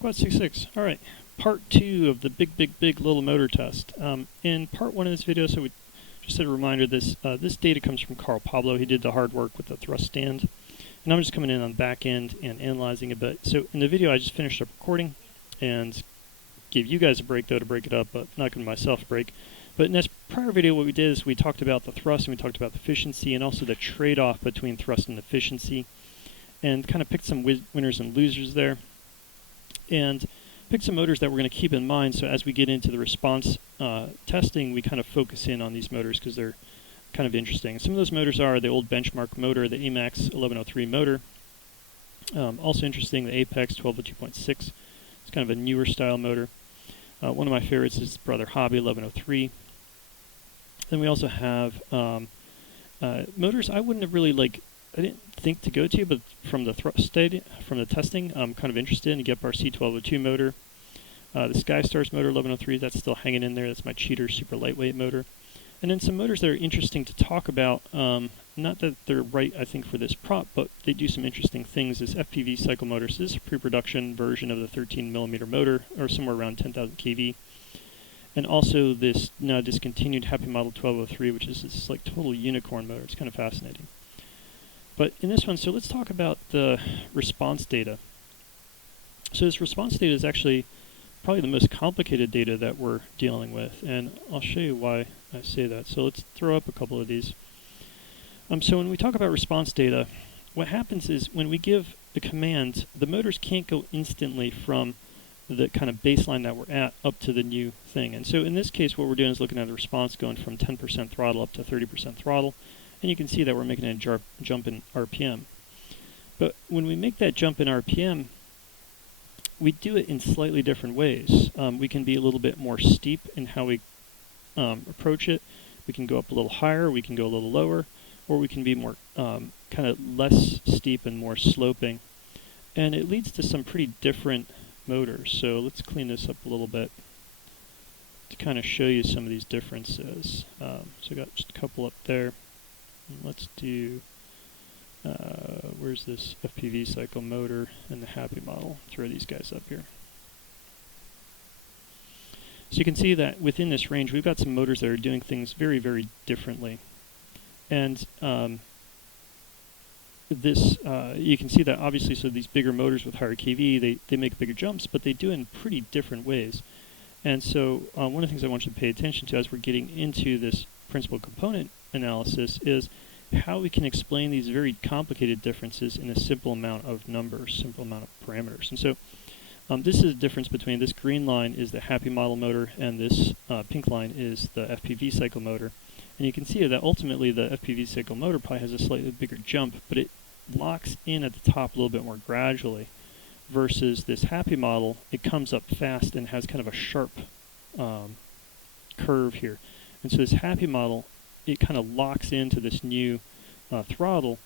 Quad 66. All right. Part 2 of the big little motor test. In part 1 of this video, so we just a reminder, this data comes from Carl Pablo. He did the hard work with the thrust stand. And I'm just coming in on the back end and analyzing a bit. So in the video, I just finished up recording and gave you guys a break, though, to break it up, but not going to myself a break. But in this prior video, what we did is we talked about the thrust and we talked about the efficiency and also the trade-off between thrust and efficiency, and kind of picked some winners and losers there. And pick some motors that we're going to keep in mind, so as we get into the response testing, we kind of focus in on these motors because they're kind of interesting. Some of those motors are the old benchmark motor, the Amax 1103 motor. Also interesting, the Apexrc 1202.6. It's kind of a newer style motor. One of my favorites is Brotherhobby 1103. Then we also have motors I wouldn't have really I didn't think to go to, but from the from the testing, I'm kind of interested in the Geprc 1202 motor. The Skystars motor 1103, that's still hanging in there. That's my cheater super lightweight motor. And then some motors that are interesting to talk about. Not that they're right, I think, for this prop, but they do some interesting things. This FPV cycle motor, so this is a pre-production version of the 13mm motor, or somewhere around 10,000 kV. And also this now discontinued Happymodel 1203, which is this like total unicorn motor. It's kind of fascinating. But in this one, so let's talk about the response data. So this response data is actually probably the most complicated data that we're dealing with, and I'll show you why I say that. So let's throw up a couple of these. So when we talk about response data, what happens is when we give a command, the motors can't go instantly from the kind of baseline that we're at up to the new thing. And so in this case, what we're doing is looking at the response going from 10% throttle up to 30% throttle. And you can see that we're making a jump in RPM. But when we make that jump in RPM, we do it in slightly different ways. We can be a little bit more steep in how we approach it. We can go up a little higher, we can go a little lower, or we can be more kind of less steep and more sloping. And it leads to some pretty different motors. So let's clean this up a little bit to kind of show you some of these differences. So I got just a couple up there. Let's do, where's this FPV cycle motor and the Happymodel? Throw these guys up here. So you can see that within this range, we've got some motors that are doing things very, very differently. And this, you can see that obviously, so these bigger motors with higher kV, they make bigger jumps, but they do it in pretty different ways. And so one of the things I want you to pay attention to as we're getting into this principal component analysis is how we can explain these very complicated differences in a simple amount of numbers, simple amount of parameters. And so this is the difference between this green line is the Happymodel motor and this pink line is the FPV cycle motor. And you can see that ultimately the FPV cycle motor probably has a slightly bigger jump, but it locks in at the top a little bit more gradually, versus this Happymodel, it comes up fast and has kind of a sharp curve here. And so this Happymodel, it kind of locks into this new throttle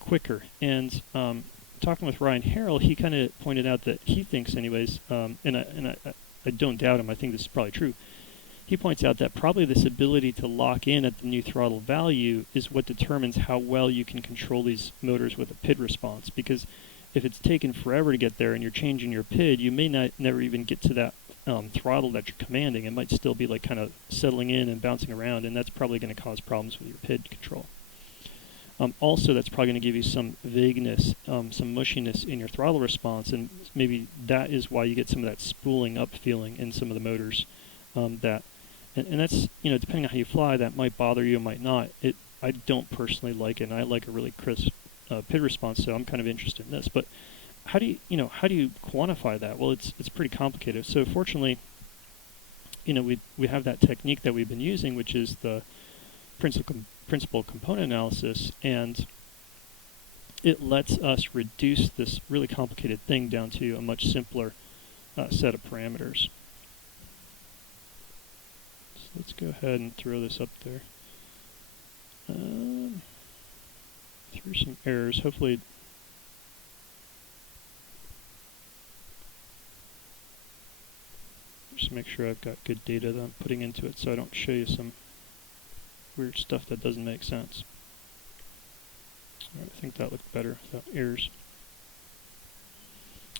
quicker. And talking with Ryan Harrell, he kind of pointed out that he thinks anyways, and I don't doubt him, I think this is probably true. He points out that probably this ability to lock in at the new throttle value is what determines how well you can control these motors with a PID response. Because if it's taken forever to get there and you're changing your PID, you may never even get to that throttle that you're commanding. It might still be like kind of settling in and bouncing around, and that's probably going to cause problems with your PID control. Also, that's probably going to give you some vagueness, some mushiness in your throttle response, and maybe that is why you get some of that spooling up feeling in some of the motors. And that's, depending on how you fly, that might bother you, might not. I don't personally like it, and I like a really crisp PID response, so I'm kind of interested in this. But how do you quantify that? Well, it's pretty complicated. So fortunately, we have that technique that we've been using, which is the principal component analysis, and it lets us reduce this really complicated thing down to a much simpler set of parameters. So let's go ahead and throw this up there. Through some errors, hopefully. Just make sure I've got good data that I'm putting into it so I don't show you some weird stuff that doesn't make sense. All right, I think that looked better without errors.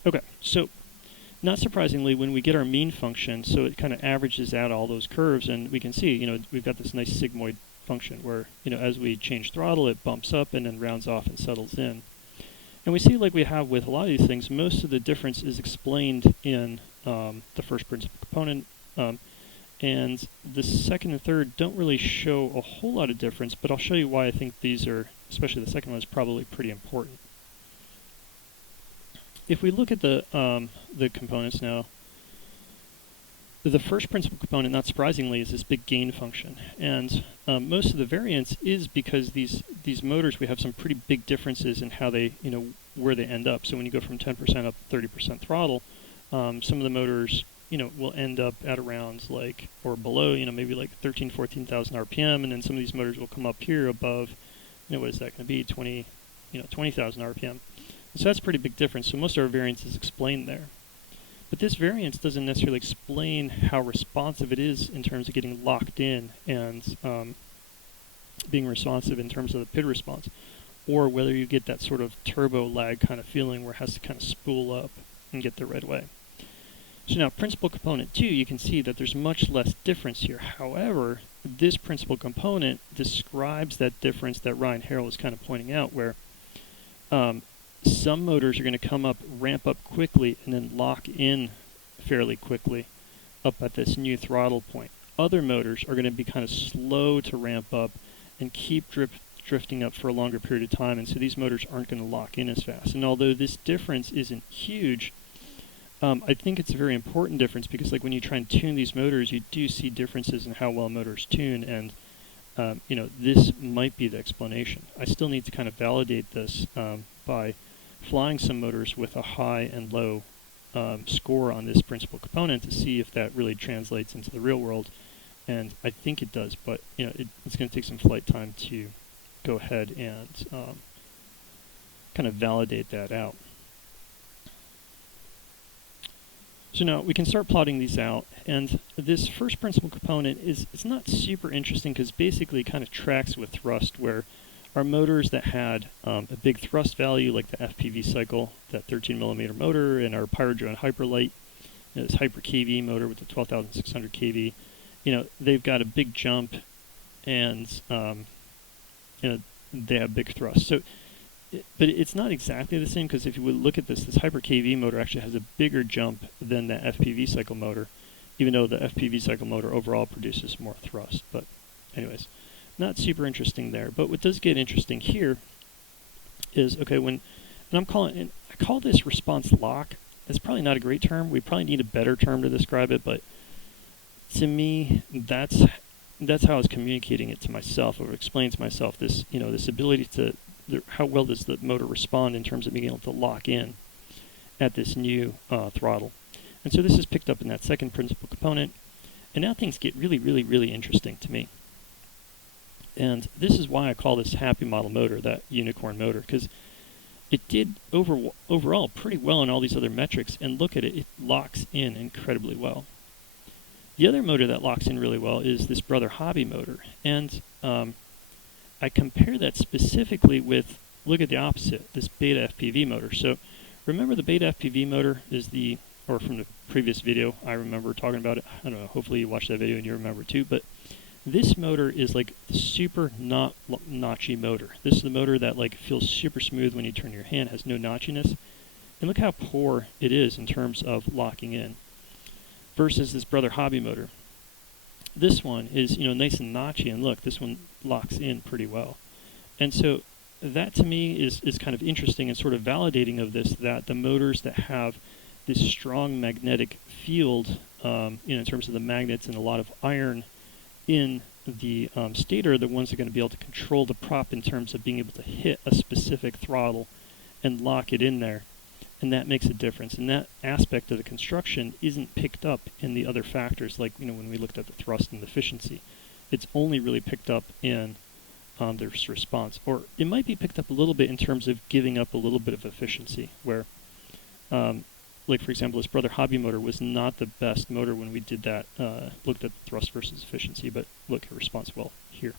Okay, so not surprisingly, when we get our mean function, so it kind of averages out all those curves, and we can see, we've got this nice sigmoid function where, as we change throttle, it bumps up and then rounds off and settles in. And we see, like we have with a lot of these things, most of the difference is explained in the first principal component, and the second and third don't really show a whole lot of difference, but I'll show you why I think these are, especially the second one, is probably pretty important. If we look at the components now, the first principal component, not surprisingly, is this big gain function, and most of the variance is because these motors, we have some pretty big differences in how they, where they end up. So when you go from 10% up to 30% throttle, some of the motors, will end up at around like, or below, maybe like 14,000 RPM, and then some of these motors will come up here above, what is that going to be, 20,000 RPM. So that's a pretty big difference. So most of our variance is explained there. But this variance doesn't necessarily explain how responsive it is in terms of getting locked in and being responsive in terms of the PID response, or whether you get that sort of turbo lag kind of feeling where it has to kind of spool up and get the right way. So now principal component 2, you can see that there's much less difference here. However, this principal component describes that difference that Ryan Harrell was kind of pointing out, where some motors are going to come up, ramp up quickly, and then lock in fairly quickly up at this new throttle point. Other motors are going to be kind of slow to ramp up and keep drifting up for a longer period of time, and so these motors aren't going to lock in as fast. And although this difference isn't huge, I think it's a very important difference, because like when you try and tune these motors, you do see differences in how well motors tune, and this might be the explanation. I still need to kind of validate this by flying some motors with a high and low score on this principal component to see if that really translates into the real world, and I think it does, but it's going to take some flight time to go ahead and kind of validate that out. So now we can start plotting these out, and this first principal component it's not super interesting because basically it kind of tracks with thrust, where our motors that had a big thrust value, like the FPV cycle, that 13mm motor, and our Pyrodrone Hyperlight, this Hyper KV motor with the 12,600 kV, they've got a big jump, and they have big thrust. So, but it's not exactly the same, because if you would look at this Hyper KV motor actually has a bigger jump than the FPV cycle motor, even though the FPV cycle motor overall produces more thrust. But anyways, not super interesting there. But what does get interesting here is, okay, and I call this response lock. It's probably not a great term. We probably need a better term to describe it, but to me, that's how I was communicating it to myself, or explaining to myself this, this ability to, how well does the motor respond in terms of being able to lock in at this new throttle. And so this is picked up in that second principal component, and now things get really, really, really interesting to me. And this is why I call this Happymodel motor, that unicorn motor, because it did overall pretty well on all these other metrics, and look at it, it locks in incredibly well. The other motor that locks in really well is this Brotherhobby motor, and I compare that specifically with, look at the opposite, this Betafpv motor. So remember the Betafpv motor is or from the previous video, I remember talking about it. I don't know, hopefully you watched that video and you remember too, but this motor is like the super not notchy motor. This is the motor that like feels super smooth when you turn your hand, has no notchiness. And look how poor it is in terms of locking in versus this Brotherhobby motor. This one is, nice and notchy, and look, this one locks in pretty well. And so that to me is kind of interesting and sort of validating of this, that the motors that have this strong magnetic field, in terms of the magnets and a lot of iron in the stator, are the ones that are going to be able to control the prop in terms of being able to hit a specific throttle and lock it in there. And that makes a difference. And that aspect of the construction isn't picked up in the other factors, like when we looked at the thrust and efficiency. It's only really picked up in the response. Or it might be picked up a little bit in terms of giving up a little bit of efficiency, where, like for example, this Brotherhobby motor was not the best motor when we did that, looked at the thrust versus efficiency, but look at response well here.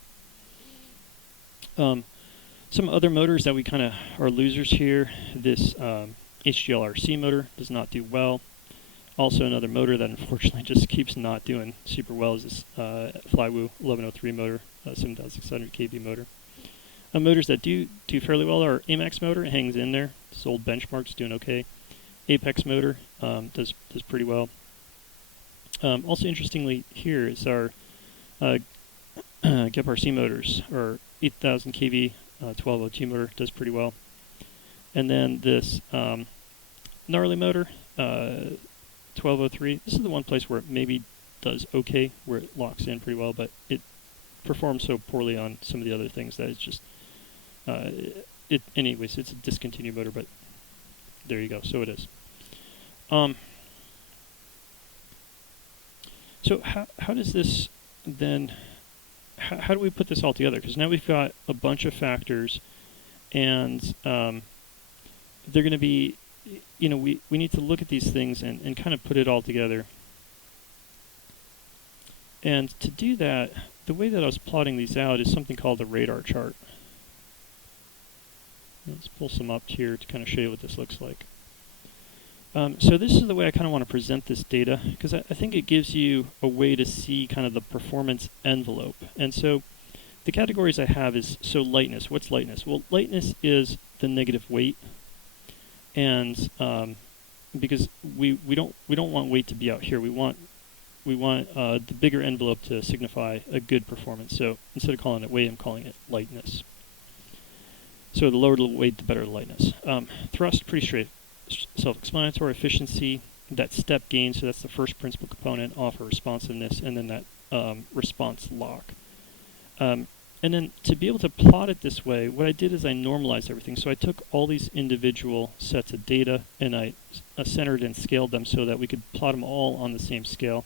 Some other motors that we kind of are losers here, this Hglrc motor does not do well. Also, another motor that unfortunately just keeps not doing super well is this Flywoo 1103 motor, 7,600 kV motor. Motors that do fairly well are Amax motor, it hangs in there. This old benchmark's doing okay. Apex motor does pretty well. Also, interestingly, here is our Geprc motors, or 8,000 kV 1202 motor does pretty well. And then this gnarly motor, 1203. This is the one place where it maybe does okay, where it locks in pretty well, but it performs so poorly on some of the other things that it's just, anyways, it's a discontinued motor, but there you go, so it is. So how does this then, how do we put this all together? Because now we've got a bunch of factors, and they're going to be, we need to look at these things and kind of put it all together. And to do that, the way that I was plotting these out is something called the radar chart. Let's pull some up here to kind of show you what this looks like. So this is the way I kind of want to present this data, because I think it gives you a way to see kind of the performance envelope. And so the categories I have is, so lightness. What's lightness? Well, lightness is the negative weight, and because we don't want weight to be out here. We want the bigger envelope to signify a good performance. So instead of calling it weight, I'm calling it lightness. So the lower the weight, the better the lightness. Thrust, pretty straight. Self-explanatory. Efficiency, that step gain, so that's the first principal component, offer responsiveness, and then that response lock. And then to be able to plot it this way, what I did is I normalized everything. So I took all these individual sets of data and I centered and scaled them so that we could plot them all on the same scale.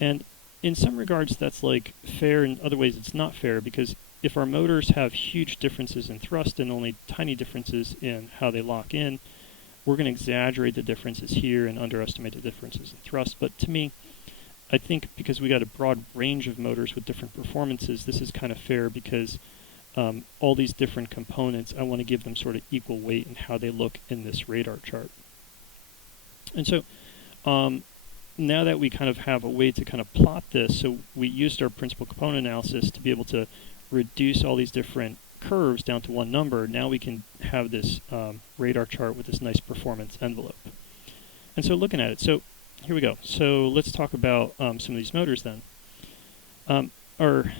And in some regards that's like fair, in other ways it's not fair, because if our motors have huge differences in thrust and only tiny differences in how they lock in, we're going to exaggerate the differences here and underestimate the differences in thrust. But to me, I think because we got a broad range of motors with different performances, this is kind of fair, because all these different components, I want to give them sort of equal weight in how they look in this radar chart. And so now that we kind of have a way to kind of plot this, so we used our principal component analysis to be able to reduce all these different curves down to one number. Now we can have this radar chart with this nice performance envelope. And so looking at it, so here we go. So let's talk about some of these motors then. Our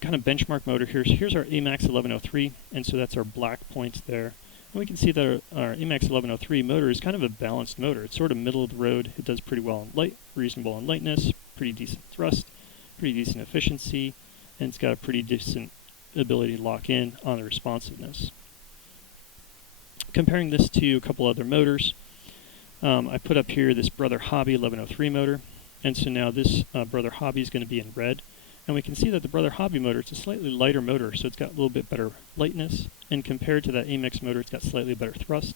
kind of benchmark motor here, so here's our Amax 1103, and so that's our black points there. And we can see that our Amax 1103 motor is kind of a balanced motor. It's sort of middle of the road. It does pretty well in light, reasonable in lightness, pretty decent thrust, pretty decent efficiency, and it's got a pretty decent ability to lock in on the responsiveness. Comparing this to a couple other motors, I put up here this Brotherhobby 1103 motor, and so now this Brotherhobby is going to be in red, and we can see that the Brotherhobby motor, it's a slightly lighter motor, so it's got a little bit better lightness, and compared to that Amax motor, it's got slightly better thrust.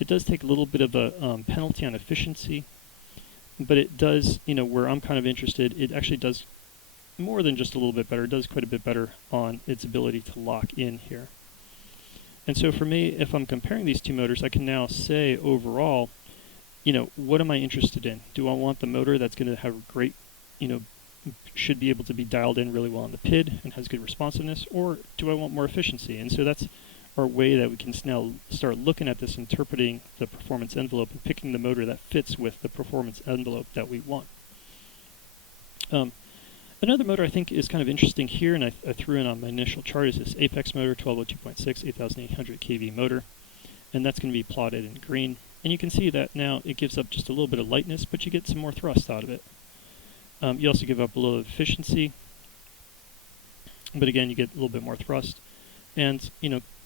It does take a little bit of a penalty on efficiency, but it does, where I'm kind of interested, it actually does more than just a little bit better. It does quite a bit better on its ability to lock in here. And so for me, if I'm comparing these two motors, I can now say overall, what am I interested in? Do I want the motor that's going to have great, should be able to be dialed in really well on the PID and has good responsiveness, or do I want more efficiency? And so that's our way that we can now start looking at this, interpreting the performance envelope and picking the motor that fits with the performance envelope that we want. Another motor I think is kind of interesting here, and I threw in on my initial chart, is this Apex motor, 1202.6, 8,800 kV motor, and that's going to be plotted in green. And you can see that now it gives up just a little bit of lightness, but you get some more thrust out of it. You also give up a little efficiency, but again, you get a little bit more thrust. And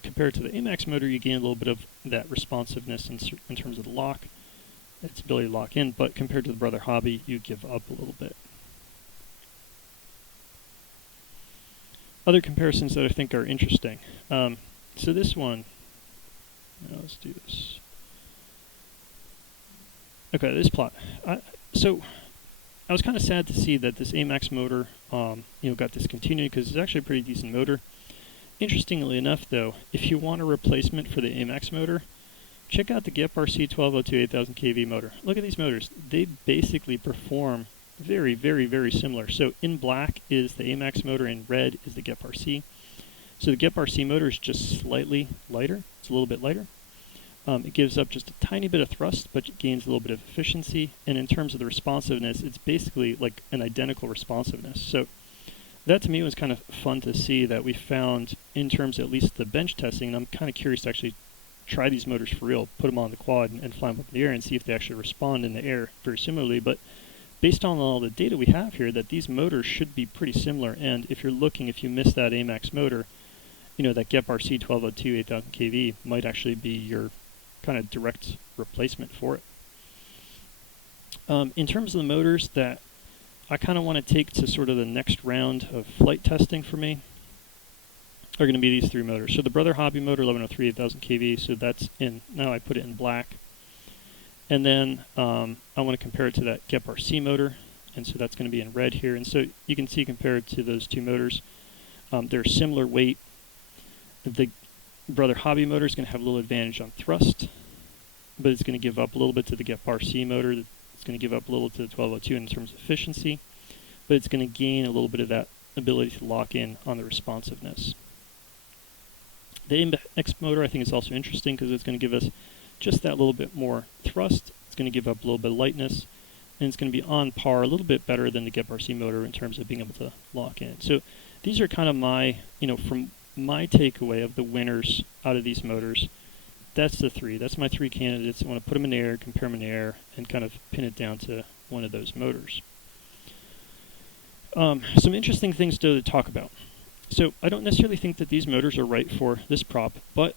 compared to the Amax motor, you gain a little bit of that responsiveness in terms of the lock, its ability to lock in, but compared to the Brotherhobby, you give up a little bit. Other comparisons that I think are interesting. So this one, let's do this. Okay, this plot. So I was kind of sad to see that this Amax motor, got discontinued, because it's actually a pretty decent motor. Interestingly enough, though, if you want a replacement for the Amax motor, check out the Geprc 1202 8000 kV motor. Look at these motors. They basically perform very, very, very similar. So in black is the Amax motor, in red is the Geprc. So the Geprc motor is just slightly lighter. It's a little bit lighter. It gives up just a tiny bit of thrust, but it gains a little bit of efficiency. And in terms of the responsiveness, it's basically like an identical responsiveness. So that to me was kind of fun to see that we found in terms of at least the bench testing. And I'm kind of curious to actually try these motors for real, put them on the quad and fly them up in the air and see if they actually respond in the air very similarly. But based on all the data we have here, that these motors should be pretty similar. And if you're looking, if you miss that Amax motor, you know, that Geprc 1202 8000 kV might actually be your kind of direct replacement for it. In terms of the motors that I kind of want to take to sort of the next round of flight testing for me are going to be these three motors. So the Brotherhobby motor, 1103 8000 kV, so that's in, now I put it in black. And then I want to compare it to that Geprc motor, and so that's going to be in red here. And so you can see compared to those two motors, they're similar weight. The Brotherhobby motor is going to have a little advantage on thrust, but it's going to give up a little bit to the Geprc motor. It's going to give up a little to the 1202 in terms of efficiency, but it's going to gain a little bit of that ability to lock in on the responsiveness. The Amax motor I think is also interesting because it's going to give us just that little bit more thrust. It's going to give up a little bit of lightness, and it's going to be on par, a little bit better than the Geprc motor in terms of being able to lock in. So these are kind of my, you know, from my takeaway of the winners out of these motors. That's the three. That's my three candidates. I want to put them in the air, compare them in the air, and kind of pin it down to one of those motors. Some interesting things to talk about. So I don't necessarily think that these motors are right for this prop, but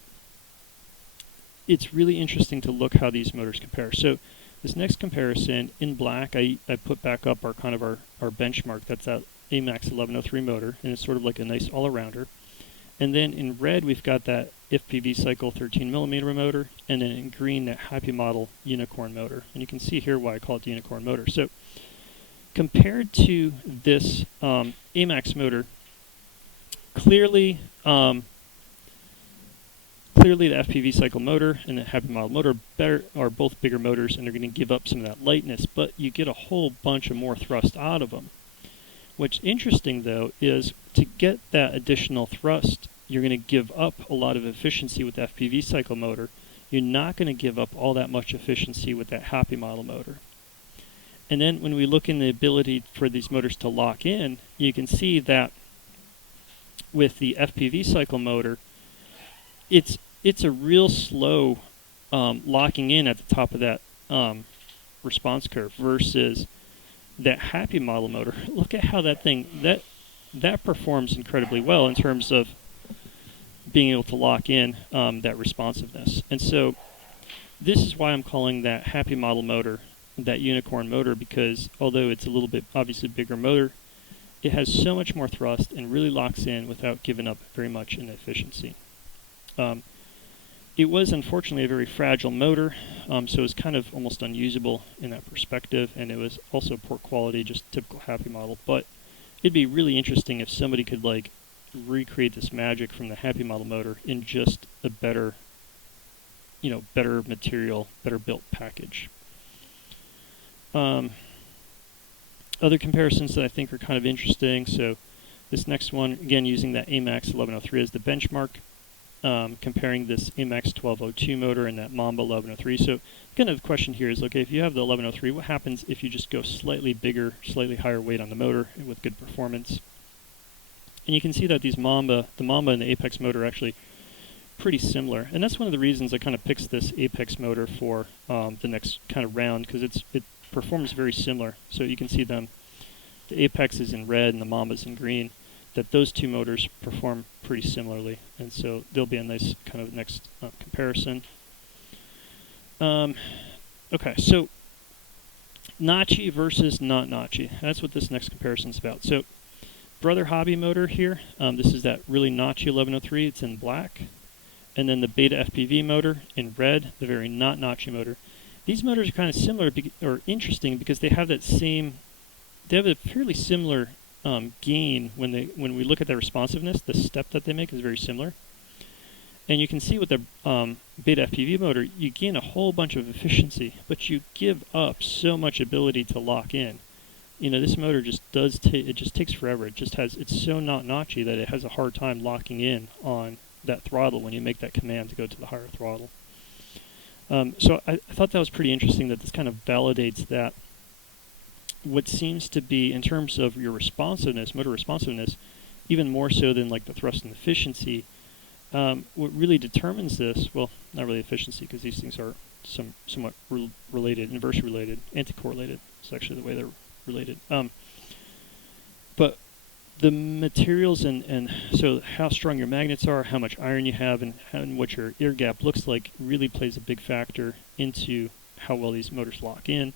it's really interesting to look how these motors compare. So this next comparison in black, I put back up our kind of our benchmark. That's that Amax 1103 motor, and it's sort of like a nice all-arounder. And then in red, we've got that FPV cycle 13mm motor, and then in green, that Happymodel unicorn motor. And you can see here why I call it the unicorn motor. So compared to this Amax motor, clearly the FPV cycle motor and the Happymodel motor are both bigger motors, and they're going to give up some of that lightness, but you get a whole bunch of more thrust out of them. What's interesting, though, is to get that additional thrust, you're going to give up a lot of efficiency with the FPV cycle motor. You're not going to give up all that much efficiency with that Happymodel motor. And then when we look in the ability for these motors to lock in, you can see that with the FPV cycle motor, it's a real slow locking in at the top of that response curve versus that Happymodel motor. Look at how that thing that performs incredibly well in terms of being able to lock in that responsiveness. And so this is why I'm calling that Happymodel motor that unicorn motor, because although it's a little bit obviously bigger motor, it has so much more thrust and really locks in without giving up very much in efficiency. It was unfortunately a very fragile motor, so it was kind of almost unusable in that perspective, and it was also poor quality, just typical Happymodel. But it'd be really interesting if somebody could like recreate this magic from the Happymodel motor in just a better, you know, better material, better built package. Other comparisons that I think are kind of interesting. So this next one, again, using that Amax 1103 as the benchmark, comparing this Amax 1202 motor and that Mamba 1103. So kind of the question here is, okay, if you have the 1103, what happens if you just go slightly bigger, slightly higher weight on the motor with good performance? And you can see that these the Mamba and the Apex motor are actually pretty similar. And that's one of the reasons I kind of picked this Apex motor for the next kind of round, because it performs very similar. So you can see them, the Apex is in red and the Mamba is in green, that those two motors perform pretty similarly. And so there'll be a nice kind of next comparison. Okay, so notchy versus not notchy. That's what this next comparison is about. So Brotherhobby motor here, this is that really notchy 1103, it's in black. And then the Betafpv motor in red, the very not notchy motor. These motors are kind of similar or interesting because they have that same, they have a fairly similar gain when we look at their responsiveness. The step that they make is very similar. And you can see with the Betafpv motor, you gain a whole bunch of efficiency, but you give up so much ability to lock in. You know, this motor just does it just takes forever. It's so not notchy that it has a hard time locking in on that throttle when you make that command to go to the higher throttle. So I thought that was pretty interesting that this kind of validates that what seems to be, in terms of your responsiveness, motor responsiveness, even more so than like the thrust and efficiency, what really determines this, well, not really efficiency, because these things are somewhat related, inversely related, anticorrelated. It's actually the way they're related. But the materials and so how strong your magnets are, how much iron you have, and what your air gap looks like really plays a big factor into how well these motors lock in.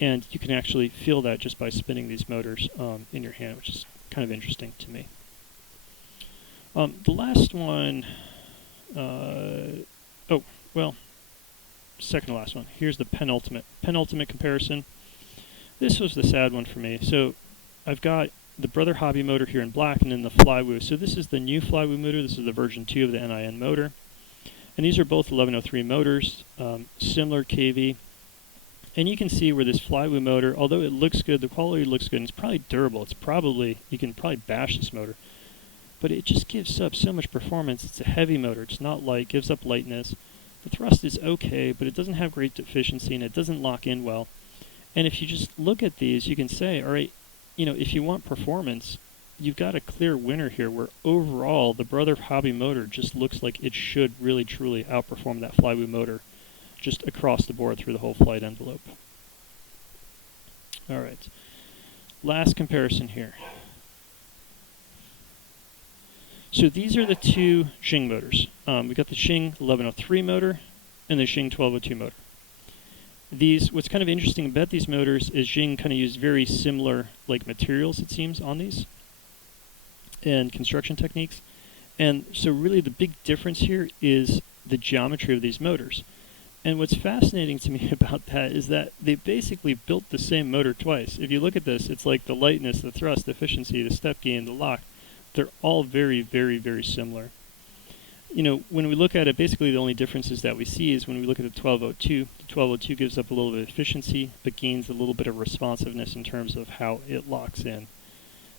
And you can actually feel that just by spinning these motors in your hand, which is kind of interesting to me. The last one, second to last one. Here's the penultimate comparison. This was the sad one for me. So I've got the Brotherhobby motor here in black, and then the Flywoo. So this is the new Flywoo motor. This is the version 2 of the NIN motor. And these are both 1103 motors, similar kV. And you can see where this Flywoo motor, although it looks good, the quality looks good, and it's probably durable. You can probably bash this motor. But it just gives up so much performance. It's a heavy motor. It's not light. Gives up lightness. The thrust is okay, but it doesn't have great efficiency, and it doesn't lock in well. And if you just look at these, you can say, all right, you know, if you want performance, you've got a clear winner here, where overall the Brotherhobby motor just looks like it should really truly outperform that Flywoo motor just across the board through the whole flight envelope. All right, last comparison here. So these are the two Xing motors. We got the Xing 1103 motor and the Xing 1202 motor. What's kind of interesting about these motors is Xing kind of used very similar like materials, it seems, on these and construction techniques. And so really the big difference here is the geometry of these motors. And what's fascinating to me about that is that they basically built the same motor twice. If you look at this, it's like the lightness, the thrust, the efficiency, the step gain, the lock. They're all very, very, very similar. You know, when we look at it, basically the only differences that we see is when we look at the 1202. The 1202 gives up a little bit of efficiency, but gains a little bit of responsiveness in terms of how it locks in.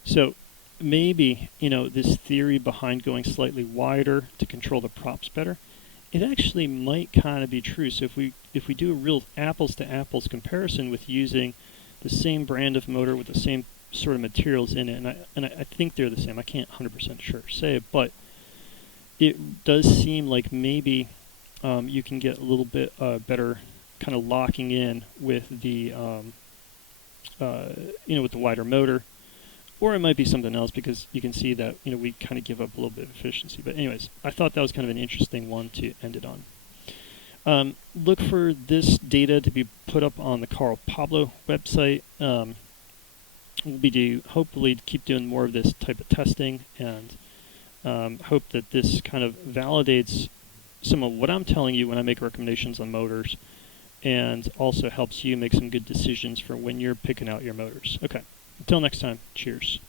So maybe, you know, this theory behind going slightly wider to control the props better, it actually might kind of be true. So if we do a real apples to apples comparison with using the same brand of motor with the same sort of materials in it, and I think they're the same. I can't 100% sure say it, but it does seem like maybe you can get a little bit better kind of locking in with the with the wider motor, or it might be something else, because you can see that we kind of give up a little bit of efficiency. But anyways, I thought that was kind of an interesting one to end it on. Look for this data to be put up on the Carl Pablo website. We'll be hopefully keep doing more of this type of testing, and hope that this kind of validates some of what I'm telling you when I make recommendations on motors, and also helps you make some good decisions for when you're picking out your motors. Okay, until next time, cheers.